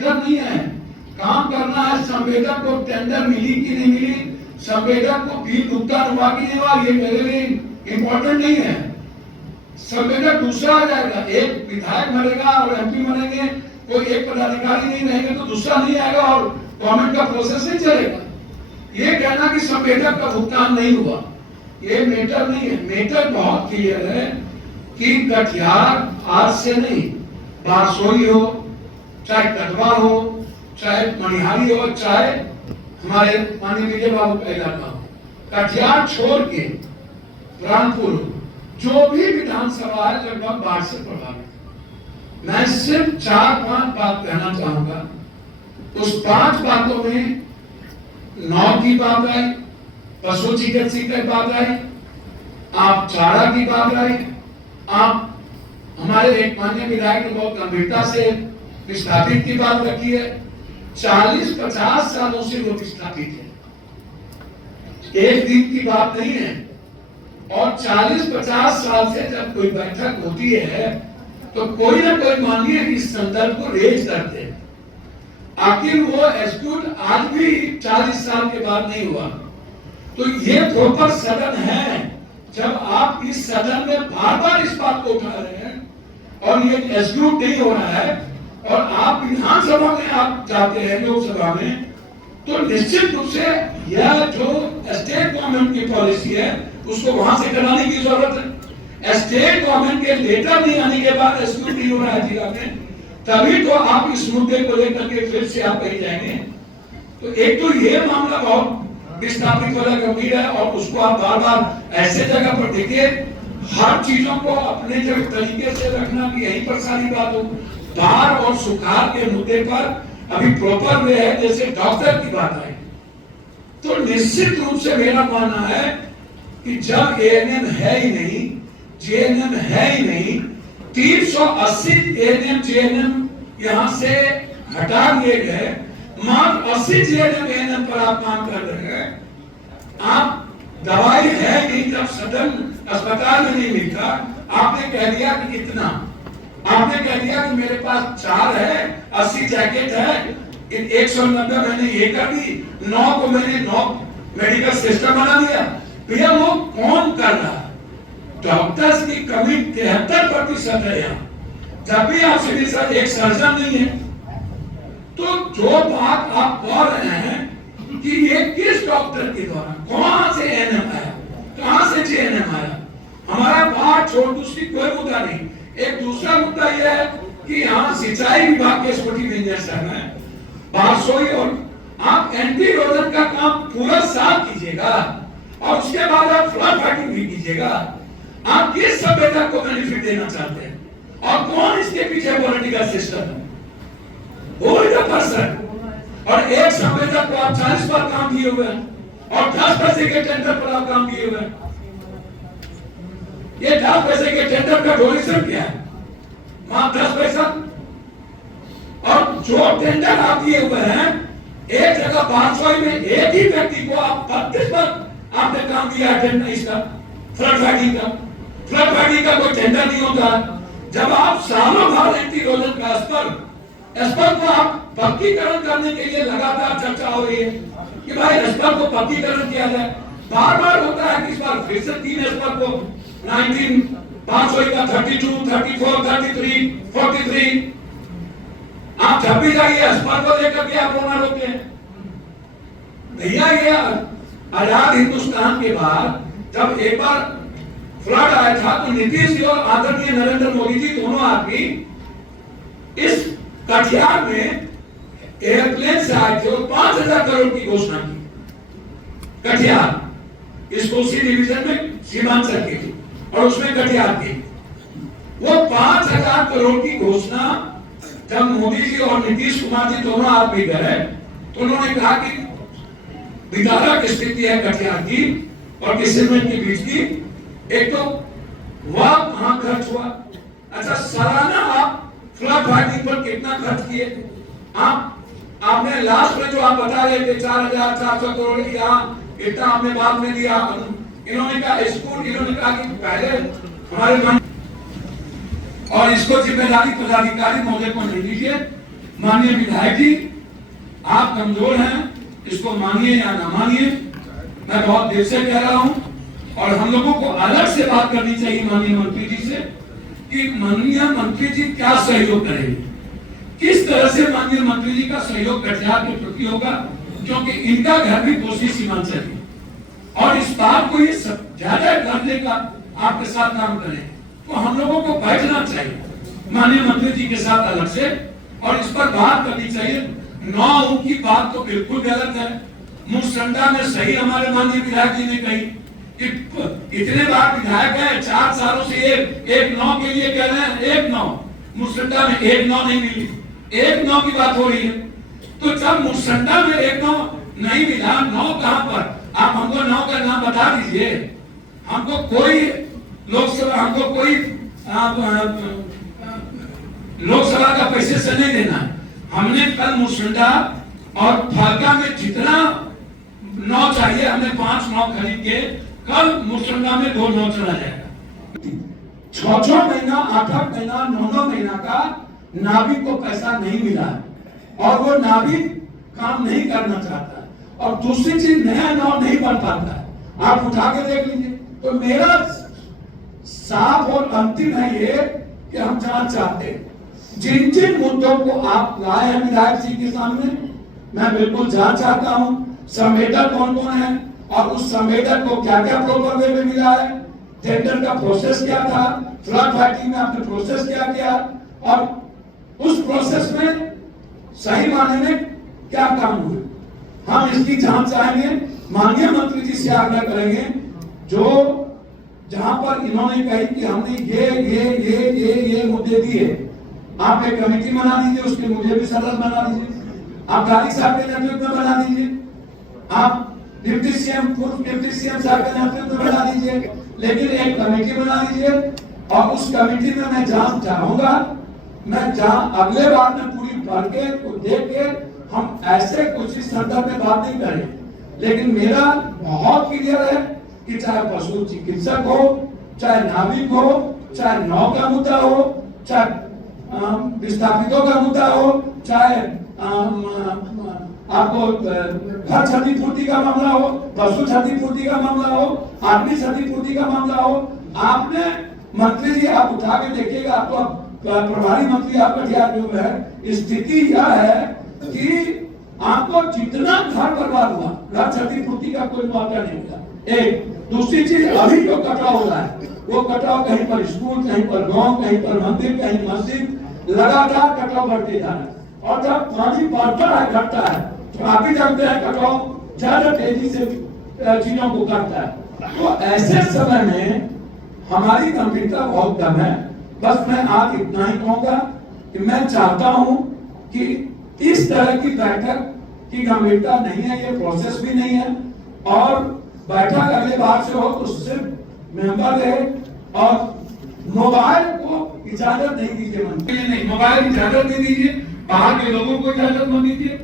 Matter नहीं है, काम करना है। संवेदक को टेंडर मिली कि नहीं मिली, संवेदक को बिल भुगतान हुआ कि नहीं हुआ, ये मेरे लिए इंपॉर्टेंट नहीं है। संवेदक दूसरा आ जाएगा, एक विधायक मरेगा और एमपी मरेंगे, कोई एक पदाधिकारी नहीं रहेंगे तो दूसरा नहीं आएगा और गवर्नमेंट का प्रोसेस नहीं चलेगा। ये कहना कि संवेदक का भुगतान नहीं हुआ, ये मैटर नहीं है। मैटर बहुत क्लियर है कि कटिहार आज से नहीं, बारसोई हो, चाहे कटवा हो, चाहे मनिहारी हो, चाहे हमारे माननीय विजय बाबू का इलाका हो, कटिहार छोड़ के रामपुर, जो भी विधानसभा है लगभग बाढ़ से प्रभावित। मैं सिर्फ 4-5 बात कहना चाहूंगा। उस 5 बातों में 9 की बात आई, पशु चिकित्सक की बात आई, आप चारा की बात आई, आप हमारे एक माननीय विधायक ने बहुत गंभीरता से विस्थापित की बात रखी है। 40-50 सालों से वो विस्थापित है, एक दिन की बात नहीं है। और 40-50 साल से जब कोई बैठक होती है तो कोई ना कोई माननीय इस संदर्भ को रेज करते हैं। आखिर वो एस्क्यूट आज भी 40 साल के बाद नहीं हुआ। तो ये प्रॉपर सदन है। जब आप इस सदन में बार-बार इस बात को उठा रहे हैं और ये एस्क्यूट नहीं हो रहा है और आप विधानसभा में आप जाते हैं, लोकसभा में, तो निश्चित रूप से यह जो स्टेट गवर्नमेंट की पॉलिसी है उसको वहां से कराने की जरूरत है। स्टेट गवर्नमेंट के लेटर नहीं आने के बाद एस्क्यूट नहीं हो रहा है जिला में, तभी तो आप इस मुद्दे को लेकर के फिर से आप कहीं जाएंगे। तो एक तो ये मामला बहुत विस्थापित वाला गंभीर है और उसको आप बार-बार ऐसे जगह पर देखिए, हर चीजों को अपने जो तरीके से रखना कि यही पर सारी बात हो। बाढ़ और सुखाड़ के मुद्दे पर अभी प्रॉपर वे है, जैसे डॉक्टर की बात आई, तो निश्चित रूप से मेरा मानना है कि जब एएनएम है ही नहीं, जेएनएम है ही नहीं, 380 एएनएम जेएनएम यहां से हटा दिए गए, मात्र 80 जेएनएम एएनएम पर आप काम कर रहे हैं। आप दवाई है नहीं, जब सदन अस्पताल में नहीं मिलता, आपने कह दिया कि कितना, आपने कह दिया कि मेरे पास 4 है, 80 जैकेट है, 190 मैंने ये कर दी, 9 को मैंने 9 मेडिकल सिस्टम बना दिया। भैया वो कौन कर रहा है? डॉक्टर्स की कमी 73% है यहाँ। जब भी आप सिविल सर्जन, एक सर्जन नहीं है, तो जो बात आप कह रहे हैं कि ये किस डॉक्टर के द्वारा, कहां से एएनएम आया, कहां से जेएनएम आया, हमारा बात छोड़ दूसरी कोई मुद्दा नहीं। एक दूसरा मुद्दा यह है कि यहाँ सिंचाई विभाग के स्पोर्टिंग इंजीनियर साहब हैं, बारसोई, और आप एंटी इरोजन का काम पूरा साल कीजिएगा और उसके बाद आप फ्लड फाइटिंग भी कीजिएगा। आप किस सभ्यता को बेनिफिट देना चाहते हैं और कौन इसके पीछे पॉलिटिकल सिस्टम है? और एक सभ्यता को आप 40 बार काम किए हुए हैं और 10 पैसे के टेंडर पर आप काम किए हुए हैं। ये 10 पैसे के टेंडर का डोनेशन क्या है? मात्र 10 पैसा। और जो टेंडर आप दिए हुए हैं, एक जगह 500 में एक ही व्यक्ति को आप 32 बार आपने काम दिया है टेंडर इसका, फ्लड फाइटिंग का। फ्लड फाइटिंग का कोई टेंडर नहीं होता। जब आप सालों भर एंटी इरोजन का स्पर को आप पक्कीकरण करने के लिए लगातार चर्चा हो रही है कि भाई स्पर को पक्कीकरण किया जाए, बार-बार होता है कि इस बार फिर से 3 स्पर को 19 500 का 32, 34, 33, 43, आप जब भी जाइए स्पर को लेकर के आप रोना रोके हैं। भैया ये आजाद हिंदुस्तान के बाद जब एक बार फ्लड आया था तो नीतीश जी और आदरणीय नरेंद्र मोदी जी दोनों आदमी इस कटिहार में एयरप्लेन से आए थे और 5,000 करोड़ की घोषणा की। कटिहार इस कोसी डिवीजन में सीमांचल की थी और उसमें कटिहार की, वो 5,000 करोड़ की घोषणा जब मोदी जी और नीतीश कुमार जी दोनों आदमी गए तो उन्होंने कहा कि विदारक स्थिति है कटिहार की और किशनगंज के बीच की। एक तो वह वहां खर्च हुआ, अच्छा सालाना आप फ्लड फाइटिंग पर कितना खर्च किए? आपने लास्ट में जो आप बता रहे थे 4,400 करोड़ की, यहाँ इतना आपने बाद में दिया। इन्होंने कहा स्कूल, इन्होंने कहा कि पहले हमारे मन, और इसको जिम्मेदारी पदाधिकारी महोदय को नहीं दीजिए, माननीय विधायक जी, आप कमजोर हैं, इसको मानिए या ना मानिए, मैं बहुत देर से कह रहा हूं। और हम लोगों को अलग से बात करनी चाहिए माननीय मंत्री जी से कि माननीय मंत्री जी क्या सहयोग करेंगे, किस तरह से माननीय मंत्री जी का सहयोग कटिहार के प्रति होगा, क्योंकि इनका घर भी कोसी सीमांचल है और इस बात को ये ज्यादा करने का आपके साथ काम करें, तो हम लोगों को बैठना चाहिए माननीय मंत्री जी के साथ अलग से और इस पर बात करनी चाहिए। 9 की बात तो बिल्कुल गलत है। मुसंडा में सही हमारे माननीय विधायक जी ने कही कि इतने बार विधायक है, 4 सालों से एक 9 के लिए कह रहे हैं, 1 9 मुसंडा में 1 9 नहीं मिली, 1 9 की बात हो रही है। तो जब मुसंडा में 1 9 नहीं मिला, 9 कहां पर? आप हमको 9 का नाम बता दीजिए। हमको कोई लोकसभा, हमको कोई लोकसभा का पैसे से नहीं देना है। हमने कल मुसंडा और फालका में जितना 9 चाहिए, हमने 5 9 खरीद के कल मुसंडा में 2 9 चला जाएगा। 6 महीना, 8 महीना, 9 महीना का नाविक को पैसा नहीं मिला है और वो नाविक काम नहीं करना चाहता है। और दूसरी चीज, नया नाव नहीं बन पाता है, आप उठा के देख लीजिए। तो मेरा साफ और अंतिम है ये कि हम जांच चाहते हैं। जिन जिन मुद्दों को आप लाए हैं विधायक जी के सामने, मैं बिल्कुल जांच चाहता हूं। संवेदक कौन कौन है और उस संवेदक को क्या क्या प्रॉपर वे में मिला है, टेंडर का प्रोसेस क्या था, फ्लड फाइटिंग में आपने प्रोसेस क्या किया और उस प्रोसेस में सही मायने में क्या काम हुए, हम इसकी जांच चाहेंगे। माननीय मंत्री जी से आग्रह करेंगे, जो जहां पर इन्होंने कही कि हमने ये मुद्दे दिए, आप एक कमेटी बना दीजिए, उसके मुझे भी सदस्य बना दीजिए, आप गालिक साहब के नेतृत्व में बना दीजिए, आप डिप्टी सीएम, पूर्व डिप्टी सीएम साहब के नेतृत्व में बना दीजिए, लेकिन एक कमेटी बना दीजिए और उस कमेटी में मैं जांच चाहूंगा। मैं अगले बार में पूरी भर के देख के हम ऐसे कुछ इस संदर्भ में बात नहीं करें, लेकिन मेरा बहुत क्लियर है कि चाहे पशु चिकित्सक हो, चाहे नाविक हो, चाहे नाव का मुद्दा हो, चाहे विस्थापितों का मुद्दा हो, चाहे आपको घर क्षतिपूर्ति का मामला हो, पशु क्षतिपूर्ति का मामला हो, आदमी क्षतिपूर्ति का मामला हो, आपने मंत्री जी आप उठा के देखिएगा, आपको प्रभारी मंत्री आपका कटिहार जो है, स्थिति यह है कि आपको जितना घर बर्बाद हुआ, घर क्षतिपूर्ति का कोई मुआवजा नहीं मिला। एक दूसरी चीज, अभी जो कटाव हो रहा है, वो कटाव कहीं पर स्कूल, कहीं पर गांव, कहीं पर मंदिर, कहीं मस्जिद, लगातार कटाव बढ़ते जा रहा है। और जब पानी बढ़ता है, घटता है, तो आप भी जानते हैं कटाव ज्यादा तेजी से चीजों को करता है। तो ऐसे समय में हमारी गंभीरता बहुत कम है। बस मैं आज इतना ही कहूंगा कि मैं चाहता हूं कि इस तरह की बैठक की गंभीरता नहीं है, ये प्रोसेस भी नहीं है, और बैठक अगले बार से हो तो सिर्फ मेंबर रहे और मोबाइल को इजाजत नहीं दीजिए, मंत्री नहीं, मोबाइल इजाजत नहीं दीजिए, बाहर के लोगों को इजाजत मत दीजिए।